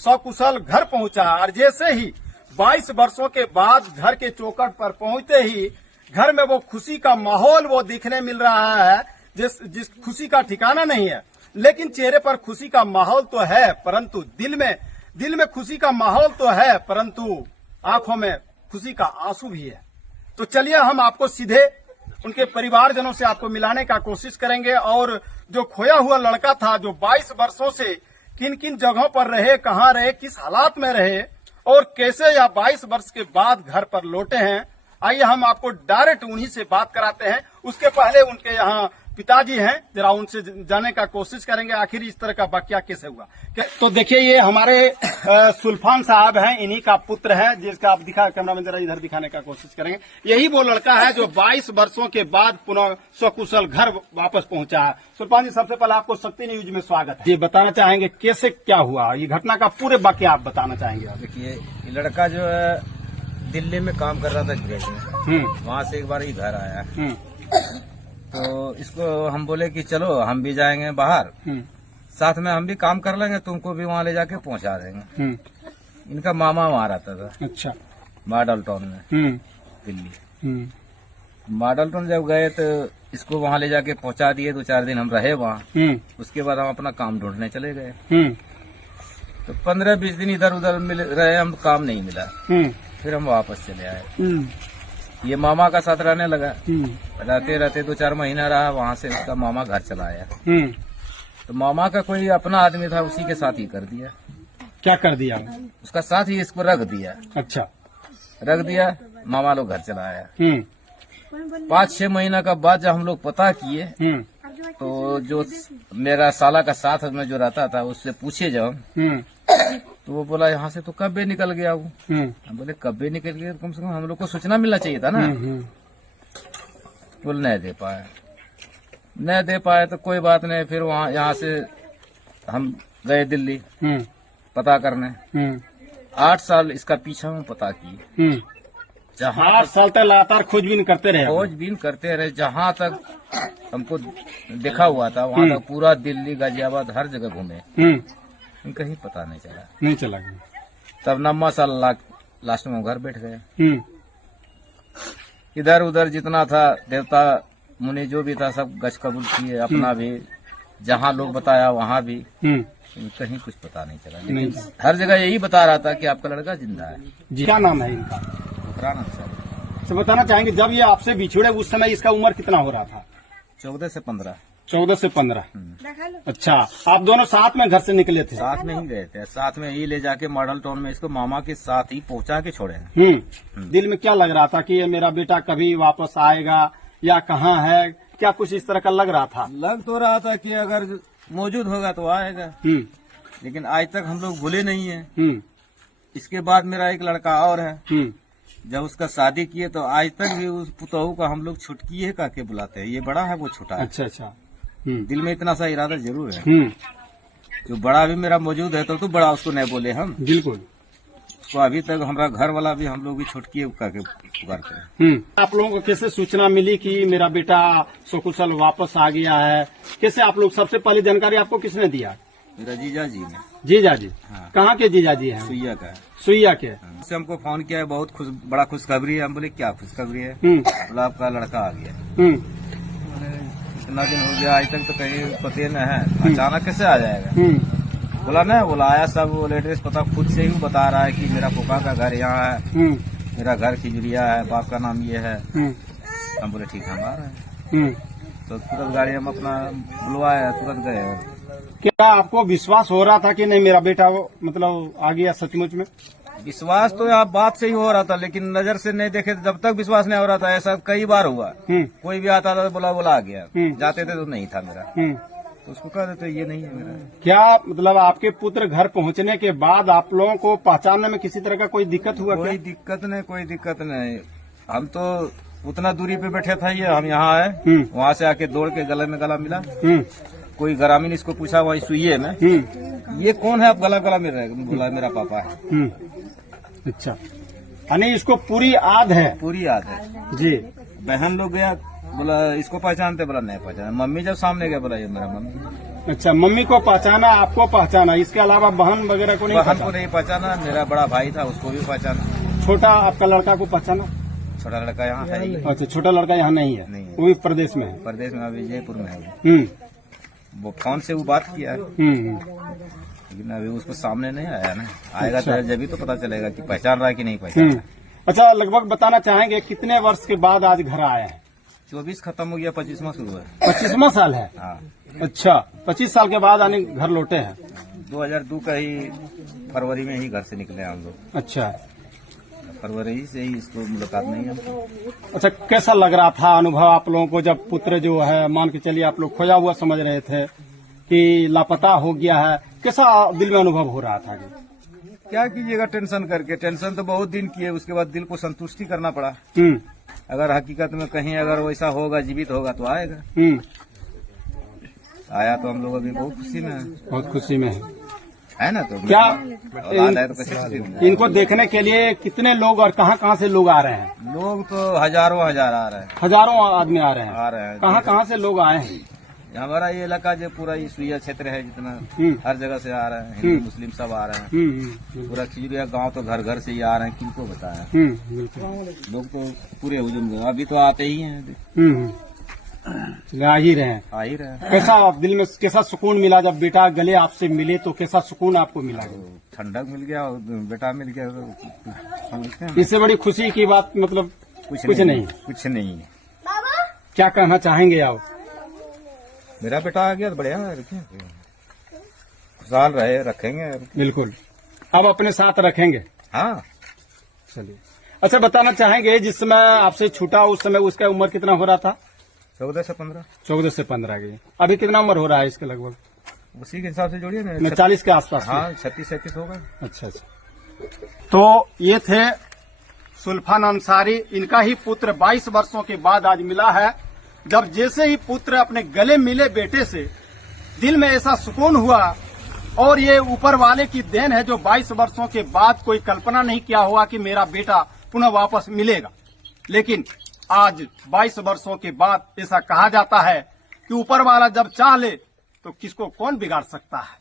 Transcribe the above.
सकुशल घर पहुंचा। और जैसे ही 22 वर्षों के बाद घर के चौखट पर पहुंचते ही घर में वो खुशी का माहौल वो दिखने मिल रहा है, जिस खुशी का ठिकाना नहीं है। लेकिन चेहरे पर खुशी का माहौल तो है, परंतु दिल में खुशी का माहौल तो है, परंतु आंखों में खुशी का आंसू भी है। तो चलिए हम आपको सीधे उनके परिवारजनों से आपको मिलाने का कोशिश करेंगे, और जो खोया हुआ लड़का था, जो 22 वर्षों से किन किन जगहों पर रहे, कहाँ रहे, किस हालात में रहे और कैसे या 22 वर्ष के बाद घर पर लौटे हैं, आइए हम आपको डायरेक्ट उन्हीं से बात कराते हैं। उसके पहले उनके यहाँ पिताजी हैं, जरा उनसे जानने का कोशिश करेंगे आखिर इस तरह का वाकया कैसे हुआ। तो देखिए ये हमारे सुल्फान साहब हैं, इन्हीं का पुत्र है, जिसका आप कैमरामैन जरा इधर दिखाने का कोशिश करेंगे। यही वो लड़का है जो 22 वर्षों के बाद पुनः सकुशल घर वापस पहुंचा है। सुल्फान जी, सबसे पहले आपको शक्ति न्यूज में स्वागत है। ये बताना चाहेंगे कैसे क्या हुआ, ये घटना का पूरे वाकया आप बताना चाहेंगे। देखिए, ये लड़का जो है दिल्ली में काम कर रहा था ग्रेड में, वहाँ से एक बार ही घर आया। तो इसको हम बोले कि चलो हम भी जाएंगे बाहर, साथ में हम भी काम कर लेंगे, तुमको भी वहाँ ले जाके पहुँचा देंगे। इनका मामा वहाँ रहता था। अच्छा। मॉडल टाउन में, दिल्ली। मॉडल टाउन जब गए तो इसको वहाँ ले जाके पहुँचा दिए। 2-4 दिन हम रहे वहाँ। उसके बाद हम अपना काम ढूंढने चले गए। तो 15-20 दिन इधर उधर मिल रहे, हम काम नहीं मिला। फिर हम वापस चले आए। ये मामा का साथ रहने लगा। रहते रहते 2-4 महीना रहा, वहाँ से उसका मामा घर चला आया। तो मामा का कोई अपना आदमी था, उसी के साथ ही कर दिया। क्या कर दिया? उसका साथ ही इसको रख दिया। अच्छा। रख दिया, मामा लोग घर चला आया। 5-6 महीना का बाद जब हम लोग पता किए, तो जो मेरा साला का साथ में जो रहता था, उससे पूछे जब, तो वो बोला यहाँ से तो कब भी निकल गया वो। हम बोले कब भी निकल गया, कम से कम हम लोग को सूचना मिलना चाहिए था ना। बोल नहीं दे पाए तो कोई बात नहीं। फिर वहाँ यहाँ से हम गए दिल्ली पता करने। 8 साल इसका पीछा हम पता किए। जहाँ 8 साल तक लगातार खोजबीन करते रहे। जहाँ तक हमको देखा हुआ था वहाँ तक पूरा दिल्ली, गाजियाबाद, हर जगह घूमे, कहीं पता नहीं चला। तब 9वां साल लास्ट में घर बैठ गए। इधर उधर जितना था देवता मुनि जो भी था सब गच कबूल किए, अपना भी जहाँ लोग बताया वहाँ भी, कहीं कुछ पता नहीं चला। लेकिन हर जगह यही बता रहा था कि आपका लड़का जिंदा है। जी, क्या नाम है इनका? फुकराना साहब। तो बताना चाहेंगे जब ये आपसे बिछुड़े उस समय इसका उम्र कितना हो रहा था? 14 से 15। 14 से 15। अच्छा, आप दोनों साथ में घर से निकले थे? साथ में ही गए थे, साथ में ही ले जाके मॉडल टाउन में इसको मामा के साथ ही पहुंचा के छोड़े हैं। दिल में क्या लग रहा था कि ये मेरा बेटा कभी वापस आएगा या कहाँ है, क्या कुछ इस तरह का लग रहा था? लग तो रहा था कि अगर मौजूद होगा तो आएगा, लेकिन आज तक हम लोग भूले नहीं है। इसके बाद मेरा एक लड़का और है, जब उसका शादी किए तो आज तक भी उस पुतहू का हम लोग छुटकी है करके बुलाते हैं। ये बड़ा है, वो छोटा है। अच्छा। दिल में इतना सा इरादा जरूर है। जो बड़ा भी मेरा मौजूद है तो बड़ा उसको नहीं बोले हम। बिल्कुल। तो अभी तक हमारा घर वाला भी हम लोग भी छुटकी करके पुकारते हैं। आप लोगों को कैसे सूचना मिली कि मेरा बेटा सकुशल वापस आ गया है? कैसे आप लोग, सबसे पहले जानकारी आपको किसने दिया? मेरा जीजा जी ने। जीजा जी? हाँ। कहाँ के जीजा जी हैं? सुइया का है। सुइया के? उससे हमको फोन किया है, बहुत बड़ा खुशखबरी है। हम बोले क्या खुशखबरी है? बोला आपका लड़का आ गया। इतना दिन हो गया आज तक तो कहीं पते न है, अचानक कैसे आ जाएगा? बोला नहीं, बोला आया सब एड्रेस पता खुद से ही बता रहा है कि मेरा पापा का घर यहाँ है, मेरा घर खिजरिया है, बाप का नाम ये है। हम बोले ठीक है, हम आ रहे हैं। तो तुरंत गाड़ी हम अपना बुलवाया, तुरंत गए। क्या आपको विश्वास हो रहा था कि नहीं मेरा बेटा मतलब आ गया सचमुच में? विश्वास तो आप बात से ही हो रहा था, लेकिन नजर से नहीं देखे जब तक विश्वास नहीं हो रहा था। ऐसा कई बार हुआ, कोई भी आता था तो बोला आ गया, जाते थे तो नहीं था मेरा, तो उसको कह देते ये नहीं है मेरा। क्या मतलब आपके पुत्र घर पहुंचने के बाद आप लोगों को पहचानने में किसी तरह का कोई दिक्कत हुआ? कोई दिक्कत नहीं। हम तो उतना दूरी पे बैठे था, ये हम यहाँ आए, वहाँ से आके दौड़ के गले में गला मिला। कोई ग्रामीण इसको पूछा वही सुइये में, ये कौन है? आप गला मिल रहे? बोला मेरा पापा है। अच्छा, यानी इसको पूरी याद है? पूरी याद है जी। बहन लोग गया, बोला इसको पहचानते? बोला नहीं पहचाना। मम्मी जब सामने गया, बोला ये मेरा मम्मी। अच्छा, मम्मी को पहचाना, आपको पहचाना, इसके अलावा बहन वगैरह को नहीं बहन को पहचाना? नहीं पहचाना, मेरा बड़ा भाई था उसको भी पहचाना। छोटा आपका लड़का को पहचाना? छोटा लड़का यहाँ है ही अच्छा, छोटा लड़का यहाँ नहीं है, नहीं है। वो भी प्रदेश में है। प्रदेश में, अभी जयपुर में है वो। हम्म वो फोन से वो बात किया है, हम्म। लेकिन अभी उसको सामने नहीं आया ना। आएगा तो जब ही तो पता चलेगा कि पहचान रहा है कि नहीं पहचान रहा। अच्छा, लगभग बताना चाहेंगे कितने वर्ष के बाद आज घर आए हैं? 24 खत्म हो गया, 25वां शुरू है। 25वां साल है? हाँ, अच्छा, 25 साल के बाद आने घर लौटे हैं। 2002 का ही फरवरी में ही घर से निकले हम लोग। अच्छा फरवरी से ही इसको मुलाकात नहीं है। अच्छा, कैसा लग रहा था अनुभव आप लोगों को जब पुत्र जो है, मान के चलिए आप लोग खोया हुआ समझ रहे थे कि लापता हो गया है, कैसा दिल में अनुभव हो रहा था? क्या कीजिएगा, टेंशन करके। टेंशन तो बहुत दिन किए, उसके बाद दिल को संतुष्टि करना पड़ा। अगर हकीकत में कहीं अगर वैसा होगा, जीवित होगा तो आएगा। आया तो हम लोग अभी बहुत खुशी में हैं। बहुत खुशी में है ना। तो क्या औलाद है तो कैसे खुशी में? इनको देखने के लिए कितने लोग और कहाँ से लोग आ रहे हैं? लोग तो हजारों हजार आ रहे हैं। हजारों आदमी आ रहे आ रहे हैं। कहाँ से लोग आए हैं? हमारा ये इलाका जो पूरा ये सुइया क्षेत्र है, जितना हर जगह से आ रहे हैं। हिंदू मुस्लिम सब आ रहे हैं। पूरा खिजूरिया गांव तो घर घर से ही आ रहे हैं। किनको बताया, लोग तो पूरे हुजूम में अभी तो आते ही हैं। आ ही रहे हैं। आ ही रहे हैं। कैसा दिल में कैसा सुकून मिला जब बेटा गले आपसे मिले? तो कैसा सुकून आपको मिला? ठंडक मिल गया, बेटा मिल गया, समझते हैं। इससे बड़ी खुशी की बात मतलब कुछ नहीं। कुछ नहीं। क्या कहना चाहेंगे आप? मेरा बेटा आ गया तो बढ़िया है, खुशहाल रहे, रखेंगे। बिल्कुल, अब अपने साथ रखेंगे। हाँ, चलिए। अच्छा, बताना चाहेंगे जिस समय आपसे छूटा उस समय उसका उम्र कितना हो रहा था? 14 से 15। 14 से 15 की। अभी कितना उम्र हो रहा है इसके लगभग? उसी के हिसाब से जोड़िए ना, 40 के आसपास। हाँ, 36-37 होगा। अच्छा। तो ये थे सुल्फान अंसारी। इनका ही पुत्र 22 वर्षों के बाद आज मिला है। जब जैसे ही पुत्र अपने गले मिले बेटे से, दिल में ऐसा सुकून हुआ। और ये ऊपर वाले की देन है जो 22 वर्षों के बाद कोई कल्पना नहीं किया होगा कि मेरा बेटा पुनः वापस मिलेगा। लेकिन आज 22 वर्षों के बाद ऐसा कहा जाता है कि ऊपर वाला जब चाह ले तो किसको कौन बिगाड़ सकता है।